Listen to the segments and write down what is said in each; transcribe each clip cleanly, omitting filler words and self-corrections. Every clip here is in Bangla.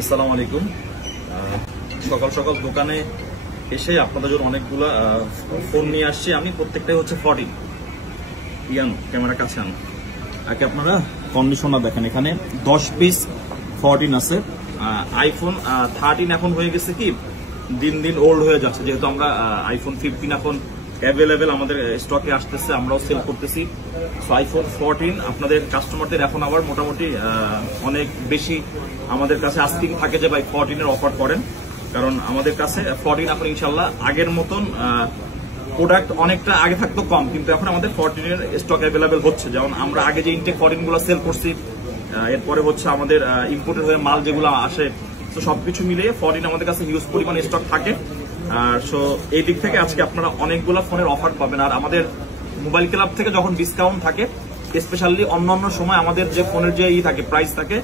আসসালামু আলাইকুম। সকাল সকাল দোকানে এসে আপনাদের জন্য অনেকগুলো ফোন নিয়ে আসছি আমি। প্রত্যেকটাই হচ্ছে 14 ইয়ান ক্যামেরা কাছে আন আগে আপনারা কন্ডিশনটা দেখেন। এখানে 10 পিস 14 আছে। আইফোন 13 এখন হয়ে গেছে কি দিন দিন ওল্ড হয়ে যাচ্ছে, যেহেতু আমরা আইফোন 15 এখন অ্যাভেলেবেল আমাদের স্টকে আসতেছে, আমরাও সেল করতেছি। সো আইফোন 14 আপনাদের কাস্টমারদের এখন আবার মোটামুটি অনেক বেশি আমাদের কাছে আস্কিং থাকে যে ভাই 14 এর অফার করেন, কারণ আমাদের কাছে 14 এখন ইনশাল্লাহ আগের মতন প্রোডাক্ট অনেকটা আগে থাকতো কম, কিন্তু এখন আমাদের 14 এর স্টক অ্যাভেলেবেল হচ্ছে। যেমন আমরা আগে যে ইনটেক 14 গুলো সেল করছি, এরপরে হচ্ছে আমাদের ইম্পোর্টেড হয়ে মাল যেগুলো আসে, তো সবকিছু মিলিয়ে 14 আমাদের কাছে হিউজ পরিমাণ স্টক থাকে। আর সো এই দিক থেকে আজকে আপনারা অনেকগুলো ফোনের অফার পাবেন। আর আমাদের মোবাইল ক্লাব থেকে যখন ডিসকাউন্ট থাকে, স্পেশালি অন্যান্য সময় আমাদের যে ফোনের যে থাকে প্রাইস থাকে,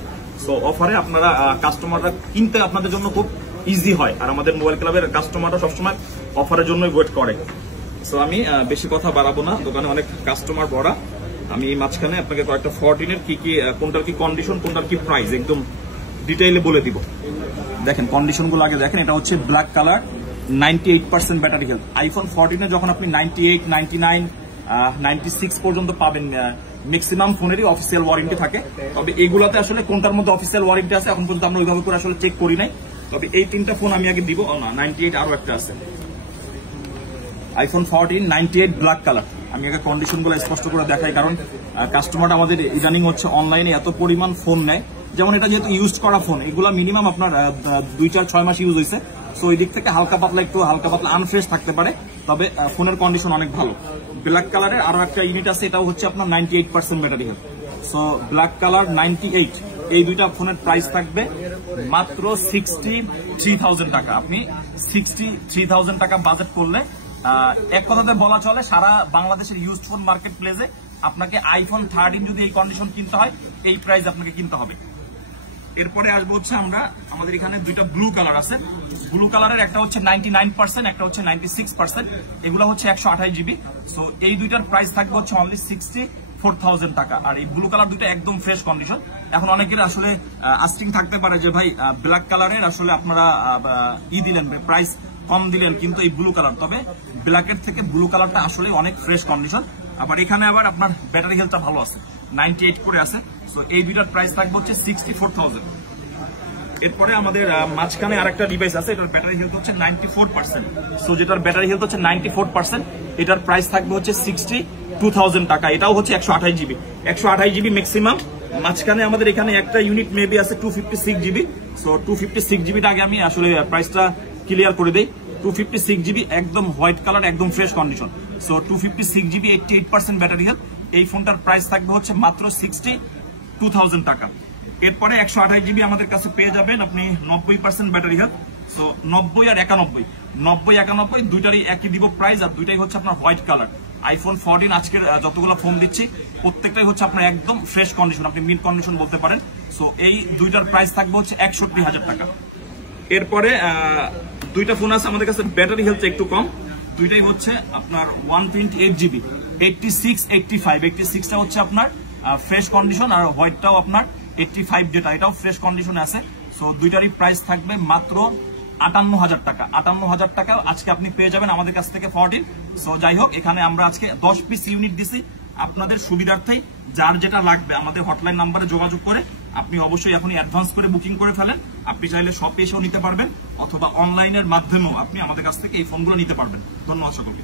সো অফারে আপনারা কাস্টমাররা কিনতে আপনাদের জন্য খুব ইজি হয়। আর আমাদের মোবাইল ক্লাবের কাস্টমাররা সবসময় অফারের জন্যই ওয়েট করে। সো আমি বেশি কথা বাড়াবো না, দোকানে অনেক কাস্টমার ভরা। আমি এই মাঝখানে আপনাকে কয়েকটা 14 এর কি কি কোনটার কি কন্ডিশন, কোনটার কি প্রাইস একদম ডিটেইলে বলে দিব। দেখেন কন্ডিশন গুলো আগে দেখেন। এটা হচ্ছে black colour, 98% battery health. IPhone 14 এ যখন আপনি 98, 99, 96 পর্যন্ত পাবেন, ম্যাক্সিমাম ফোনেরই অফিসিয়াল ওয়ারেন্টি থাকে। তবে এগুলোতে আসলে কোনটার মধ্যে অফিসিয়াল ওয়ারেন্টি আছে এখন পর্যন্ত আমরা ওইভাবে করে আসলে চেক করি নাই। তবে এই তিনটা ফোন আমি আগে দিব। না 98 আরো একটা আছে, আইফোন 14 98 ব্ল্যাক কালার। আমি আগে কন্ডিশন গুলো স্পষ্ট করে দেখাই, কারণ কাস্টমার আমাদের ইদানিং হচ্ছে অনলাইনে এত পরিমাণ ফোন নেয়। যেমন এটা যেহেতু ইউজ করা ফোন, এগুলো মিনিমাম আপনার 2-4-6 মাস ইউজ হয়েছে। সো এই দিক থেকে হালকা পাতলা আনফ্রেশ থাকতে পারে, তবে ফোনের কন্ডিশন অনেক ভালো। ব্ল্যাক কালারের আরো একটা ইউনিট আছে, এটাও হচ্ছে আপনার 98% battery health. So black colour 98, এই দুইটা ফোনের প্রাইস থাকবে মাত্র 63,000 টাকা। আপনি 63,000 টাকা বাজেট করলে এক কথাতে বলা চলে সারা বাংলাদেশের ইউজড ফোন মার্কেট প্লেসে আপনাকে আইফোন 13 যদি এই কন্ডিশন কিনতে হয়, এই প্রাইস আপনাকে কিনতে হবে। এরপরে আসবো হচ্ছে আমাদের এখানে দুইটা ব্লু কালার আছে। ব্লু কালারের একটা হচ্ছে 99%, একটা হচ্ছে 96%। এগুলো হচ্ছে 128 জিবি। সো এই দুইটার প্রাইস থাকবে হচ্ছে অনলি 64,000 টাকা। আর এই ব্লু কালার দুইটা একদম ফ্রেশ কন্ডিশন। এখন অনেকের আসলে আস্কিং থাকতে পারে যে ভাই ব্ল্যাক কালারের আসলে আপনারা দিলেন প্রাইস কম দিলেন, কিন্তু এই ব্লু কালার, তবে ব্ল্যাকের থেকে ব্লু কালারটা আসলে অনেক ফ্রেশ কন্ডিশন। আবার এখানে আবার আপনার ব্যাটারি হেলথটা ভালো আছে, 98 করে আছে। সো এই দুইটার প্রাইস থাকবে হচ্ছে 64,000। এরপরে আমাদের মাঝখানে আরেকটা ডিভাইস আছে, এটার ব্যাটারি হেলথ হচ্ছে 94%। সো যেটার ব্যাটারি হেলথ হচ্ছে 94%, এটার প্রাইস থাকবে হচ্ছে 62,000 টাকা। এটাও হচ্ছে 128 জিবি, 128 জিবি ম্যাক্সিমাম। মাঝখানে আমাদের এখানে একটা ইউনিট মেবি আছে 256 জিবি। সো 256 জিবিটা আগে আমি আসলে প্রাইসটা ক্লিয়ার করে দেই। 256 জিবি একদম হোয়াইট কালার, একদম fresh condition. So 256 GB 88% battery health. এই ফোনটার প্রাইস থাকবে হচ্ছে মাত্র 62,000 টাকা। এরপরে 128 জিবি আমাদের কাছে পেয়ে যাবেন আপনি 90% ব্যাটারি হেলথ। সো 90 আর 91 দুইটারই একই দিব প্রাইস, আর দুইটাই হচ্ছে আপনার হোয়াইট কালার। আইফোন 14 আজকের যতগুলো ফোন দিচ্ছি প্রত্যেকটাই হচ্ছে আপনার একদম ফ্রেশ কন্ডিশন, আপনি মিড কন্ডিশন বলতে পারেন। সো এই দুইটার প্রাইস থাকবে হচ্ছে 61,000 টাকা। এরপরে দুইটা ফোন আছে আমাদের কাছে ব্যাটারি হেলথ একটু কম, দুইটাই হচ্ছে আপনার 128 জিবি, 86, 85। 86টা হচ্ছে আপনার ফ্রেশ কন্ডিশন, আর হোয়াইটটাও আপনার 85 যেটা, এটাও ফ্রেশ কন্ডিশনে আছে। সো দুইটারই প্রাইস থাকবে মাত্র 58,000 টাকা। 58,000 টাকা আজকে আপনি পেয়ে যাবেন আমাদের কাছ থেকে 14। সো যাই হোক, এখানে আমরা আজকে 10 পিস ইউনিট দিছি আপনাদের সুবিধার্থেই। যার যেটা লাগবে আমাদের হটলাইন নাম্বারে যোগাযোগ করে আপনি অবশ্যই এখনই অ্যাডভান্স করে বুকিং করে ফেলেন। আপনি চাইলে শপে এসেও নিতে পারবেন, অথবা অনলাইনের মাধ্যমেও আপনি আমাদের কাছ থেকে এই ফোনগুলো নিতে পারবেন। ধন্যবাদ সকলকে।